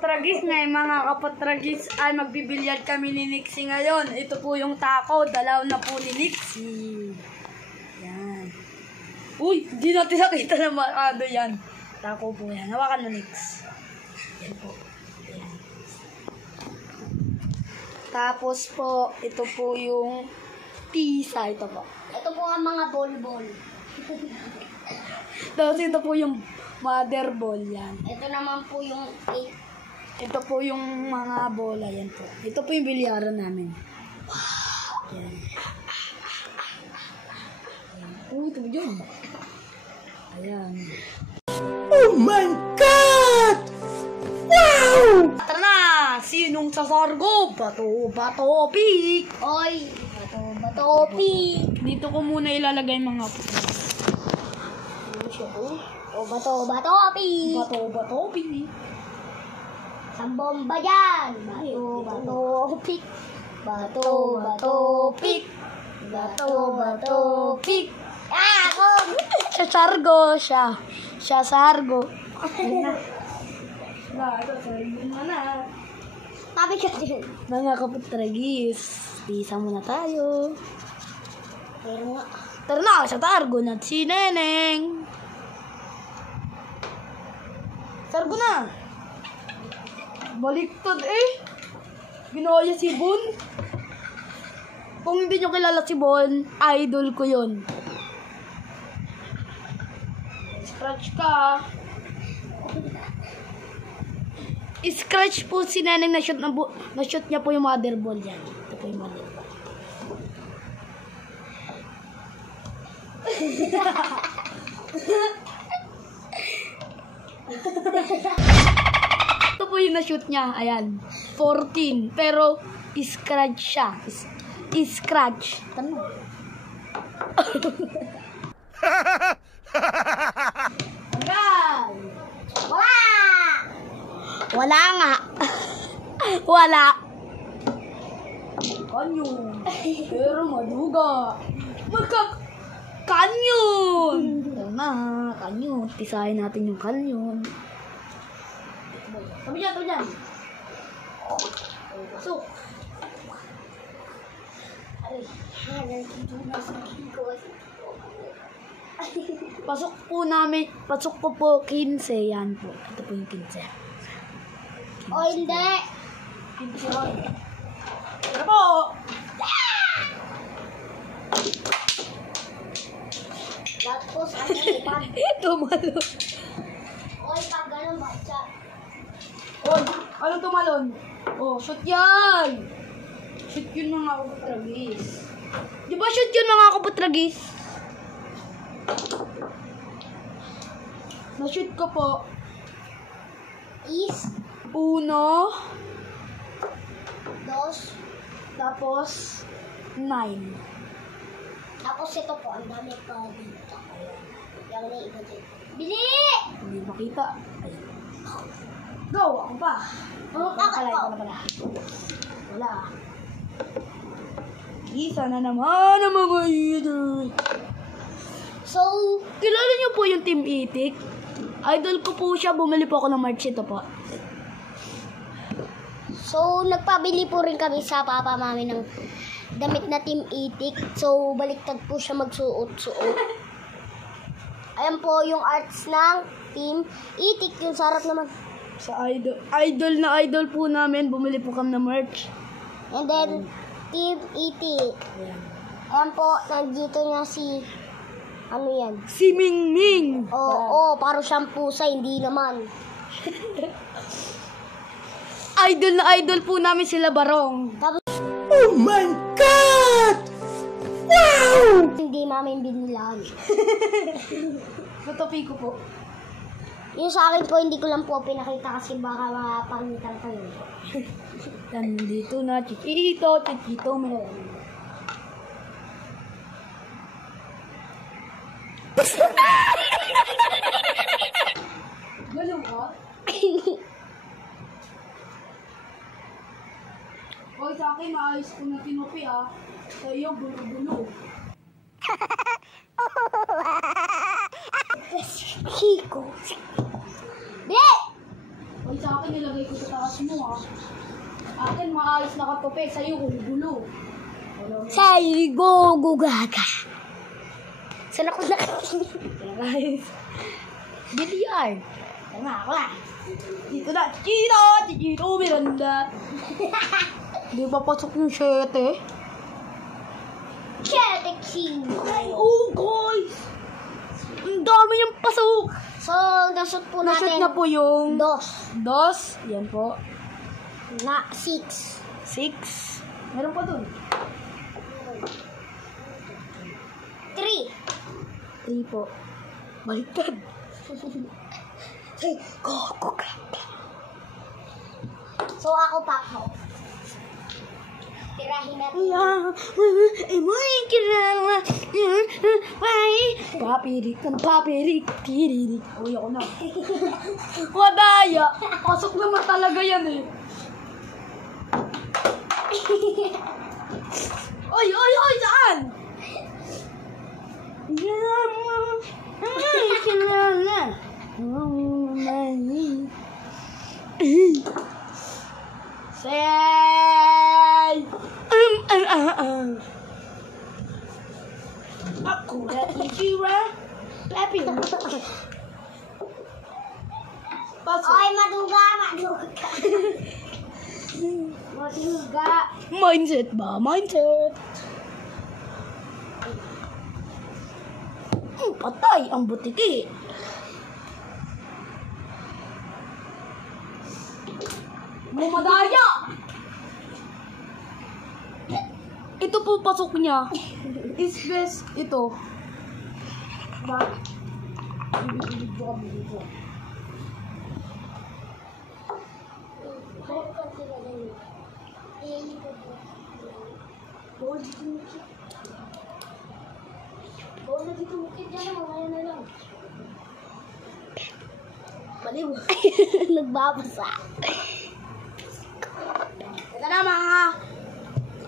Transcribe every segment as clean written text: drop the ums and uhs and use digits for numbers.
kapatragis ngayon mga kapatragis ay magbibilyard kami ni Nixie ngayon. Ito po yung tako, dalaw na po ni Nixie. Yan. Uy, hindi natin nakita na ano yan. Tako po yan. Hawakan mo, Nix. Yan po. Yan. Tapos po, ito po yung pisa. Ito po. Ito po ang mga ball-ball. Tapos ito po yung mother ball. Yan. Ito naman po yung 8. Ito po yung mga bola. Yan po. Ito po yung bilyaran namin. Yan. Uy, ito yun. Ayan. Oh my God! Wow! Tara na! Sinong sasargo? Bato, pik! Oy! Bato, pik! Dito ko muna ilalagay mga O, bato, pik! bato, pik! Sambomba dyan! Bato, pik! Bato, pik! Bato, pik! Ah! Siya sargo, siya. Siya sargo. Ayan na. Ito, sargo na. Tabi ka dyan. Mga kapatragis, pisa muna tayo. Pero nga. Tara na, sa targo na si Neneng. Sargo na. Baliktad eh. Ginawa niya si Bon. Kung hindi nyo kilala si Bon, idol ko yun. Scratch ka. Scratch po si Neneng na shoot niya po yung mother ball yan. Ito po yung mother ball. Ito po yung na-shoot niya. Ayan. 14. Pero, scratch siya. Scratch. Tanong. Hanggang! Wala! Wala nga. Wala. Kanyon. Pero maduga. Kanyon. Ito na. Kanyon. Tisahin natin yung kanyon. Tabi dyan. Pasok. Pasok ko po 15. Yan po. Ito po yung 15. O hindi. 15 ron. Ito po. Tapos ano ipag. Tumalon. Oy, pag ganun batsa. Oy, ano tumalon? Oh, shoot yan. Shoot yun mga kapatragis. Di ba shoot yun mga kapatragis? Na-shoot ko po. Is. 1. Dos. Tapos 9. Tapos ito po, ang dami pa dito. Yung na iba dito. Bili! Hindi makita. Ay. Go! Ako pa. Wala. Wala. Isa na naman ang mga idol. So, Kilala niyo po yung Team Itik? Idol ko po siya. Bumili po ako ng merch ito po. nagpabili po rin kami sa papa mami ng damit na Team Itik. So, baliktad po siya magsuot-suot. Ayan po yung arts ng Team Itik. Yung sarap naman. Sa idol na idol po namin, bumili po kami ng merch. And then, Team Itik. Ayan po, nandito niya si... Ano yan? Si Mingming! Oo, parang siyang pusa, hindi naman. Idol na idol po namin sila Barong. Tapos, Oh my God! Wow! hindi namin binilan. Matopi ko po. Yung sa akin po, hindi ko lang po pinakita kasi baka mapangitang kayo. Nandito na, Chichito, meron. Galong ka? Hoy, sa akin, maayos ko na tinupi ah. Sa iyo, gulo-gulo. Chico. Bili! Hoy, sa akin, nilagay ko sa taas mo, ha? Akin, maayos nakatupi. Sa'yo, gulo. Say, go, gaga. Saan ako Guys. Bilyar. Tama, ako na. Dito na. Chito, Miranda. Di ba pasok yung 7? Cheteking. Ay, oh, guys. Ang dami yung pasok. So, nashoot po Nashoot natin. na po yung Dos. Yan po. Na 6. 6. Meron pa dun. 3. 3 po. Baliktad. Say, go, gaga. So, ako pa ako. Tirahin natin. May kilala. Papirik. Uy, ako na. Wadaya. Pasok naman talaga yan eh. Oy, saan? May kilala. Say! Ako na itira. Papi. Pasok. Oy, maduga. Maduga. Mindset ba? Mindset. Patay ang butiki. Bumadaya! Ito po pasok niya. Is best ito. Ba? Baliw. Nagbabasa. Ito na mga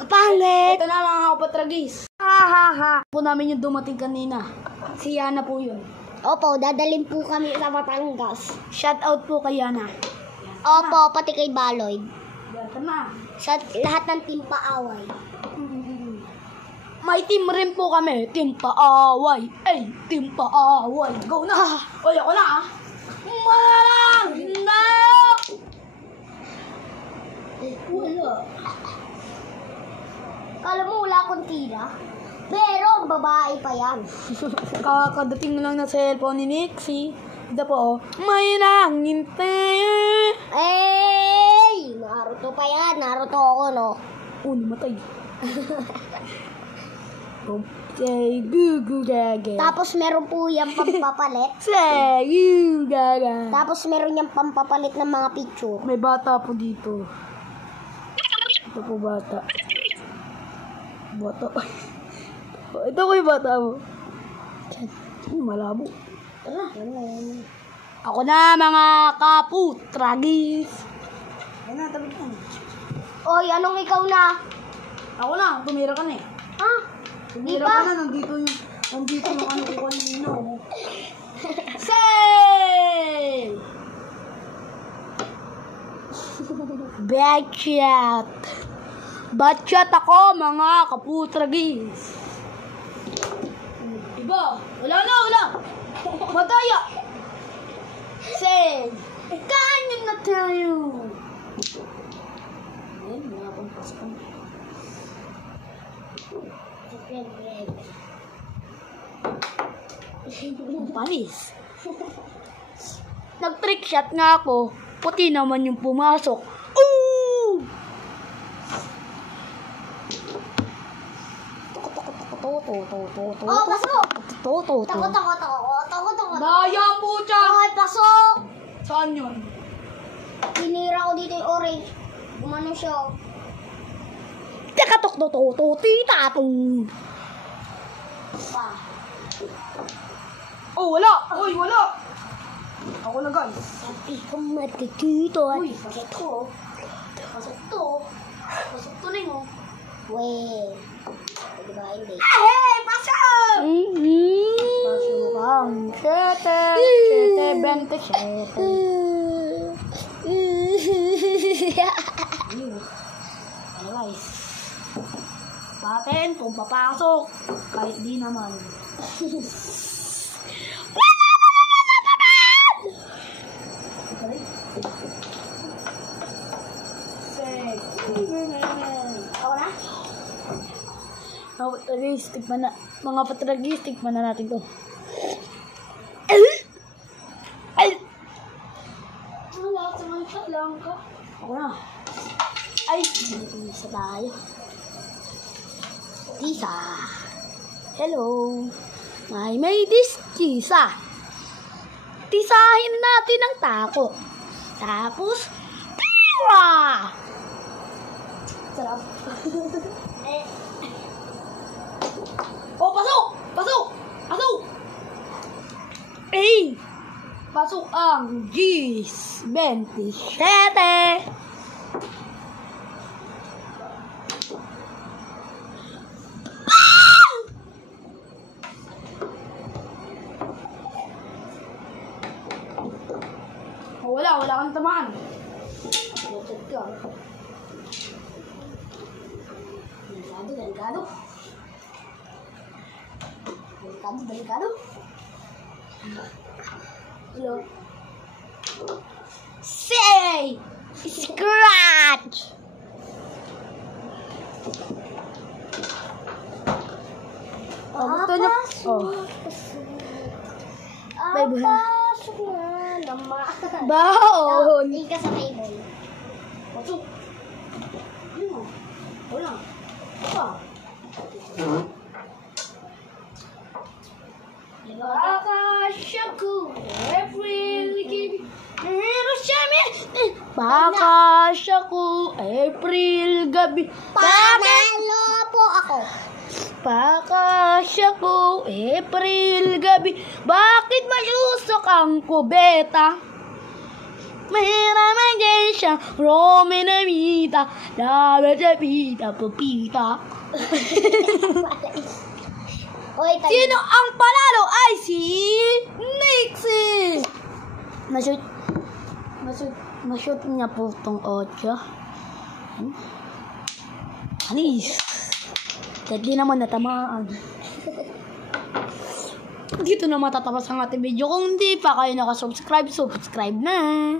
Kapalit. Ito na mga kapatragis. Ha. Po namin yung dumating kanina. Si Yana po yun. Opo, dadalhin po kami sa Batangas. Shout out po kay Yana. Opo, pati kay Baloy. Ito na. Sa lahat ng team paaway. May team rin po kami. Team paaway. Ay, team paaway. Go na. Oy, ako na ah. Malang! No! Wala. Kala mo wala akong tira? Pero babae pa yan. Kakadating na lang na cellphone ni Nixie. Ito po, may nangintay. Ay! Naruto pa yan. Naruto ako, no? Oh, namatay. Say, gugu gaga. Tapos meron po yung pampapalit. Say, gugu gaga. Tapos meron yung pampapalit ng mga picture. May bata po dito. Ito po bata. Bata. Ito ko yung bata mo. Malabo. Tara. Ako na mga kaputragis. Ay na, tabi ka. Oy, anong ikaw na? Ako na, tumira ka na eh. Ha? Di Tumira pa? ka na, nandito yung ano ko kanino. Say! Backyat. Backyat ako mga kaputragis. Diba? Wala. Mataya. Say! Kanyan na tayo. Ayun, wala pang pasok. Panis. Nag-trick shot nga ako. Puti naman yung pumasok. Ooh! Oh, pasok! Takot. Takot. Daya po siya. Oy, pasok! Saan yun? Tinira ko dito yung orange. Gumano siya. Takatok titatong. Pa. Oh, wala. Uy, wala. Ako na guys. Sabi ko matitito. Uy, pasok to. Pasok to rin oh. Weh. Diba hindi? Hey, pasok! Pasok ang 7, 27. sa akin kung papasok. Kahit di naman. Ako na? Mga patragis, tikman na. Mga patragis, tikman na natin to. Wala, samansa lang ka. Ako na. Ay, isa tayo. Tisa. Hello. May tisa. Tisahin natin ang tako. Tapos, pira! Sarap. Oh, pasok! Pasok! Pasok! Eh! Pasok ang G's 27! Oh, wala kang tamaan. Lotot ka. Delikado. Hello. Say! Scratch! Oh, gusto niyo? Oh. Bye-bye. Pasok na naman. Baon! Tingin ka sa table. Pasok. Wala. Apa? Bakasyaku April gabi. Bakasyaku April gabi. Panalo po ako. Bakasyaku April gabi. Bakit mayusok ang kubeta? Mahirap magay siya, Romenamita, Dabajapita, Pupita. Oy, tayo. Sino ang panalo ay si Nixie? Nashoot niya po itong 8. Anis. Kahit di naman natamaan. Dito na matatapos ang ating video. Kung hindi pa kayo nakasubscribe, subscribe na.